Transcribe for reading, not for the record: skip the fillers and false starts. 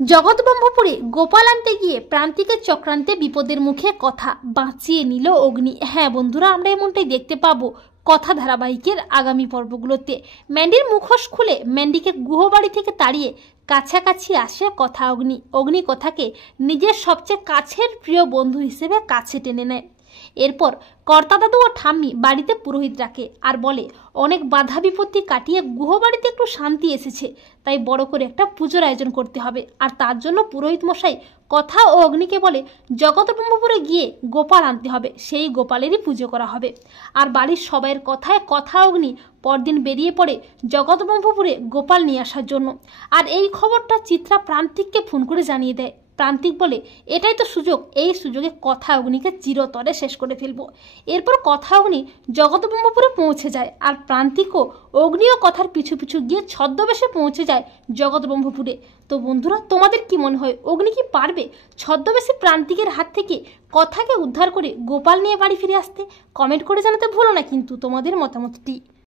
জগৎবল্লভপুরে গোপাল আনতে গিয়ে প্রান্তিকের চক্রান্তে বিপদের মুখে কথা বাঁচিয়ে নিল অগ্নি। হ্যাঁ বন্ধুরা, আমরা এমনটাই দেখতে পাবো কথা ধারাবাহিকের আগামী পর্বগুলোতে। ম্যান্ডির মুখোশ খুলে ম্যান্ডিকে গুহবাড়ি থেকে তাড়িয়ে কাছাকাছি আসে কথা। অগ্নি কথাকে নিজের সবচেয়ে কাছের প্রিয় বন্ধু হিসেবে কাছে টেনে নেয়। এরপর কর্তা দাদু ও ঠাম্মি বাড়িতে পুরোহিত রাখে আর বলে অনেক বাধা বিপত্তি কাটিয়ে গুহবাড়িতে একটু শান্তি এসেছে, তাই বড় করে একটা পুজোর আয়োজন করতে হবে। আর তার জন্য পুরোহিত মশাই কথা ও অগ্নিকে বলে জগৎবল্লভপুরে গিয়ে গোপাল আনতে হবে, সেই গোপালেরই পুজো করা হবে। আর বাড়ির সবাইয়ের কথায় কথা অগ্নি পরদিন বেরিয়ে পড়ে জগৎবল্লভপুরে গোপাল নিয়ে আসার জন্য। আর এই খবরটা চিত্রা প্রান্তিককে ফোন করে জানিয়ে দেয়। প্রান্তিক বলে এটাই তো সুযোগ, এই সুযোগে কথা অগ্নিকে চিরতরে শেষ করে ফেলবো। এরপর কথা অগ্নি জগৎবল্লভপুরে পৌঁছে যায় আর প্রান্তিকও অগ্নিও কথার পিছু পিছু গিয়ে ছদ্মবেশে পৌঁছে যায় জগৎবল্লভপুরে। তো বন্ধুরা, তোমাদের কি মনে হয় অগ্নি কি পারবে ছদ্মবেশে প্রান্তিকের হাত থেকে কথাকে উদ্ধার করে গোপাল নিয়ে বাড়ি ফিরে আসতে? কমেন্ট করে জানাতে ভুলো না কিন্তু তোমাদের মতামতটি।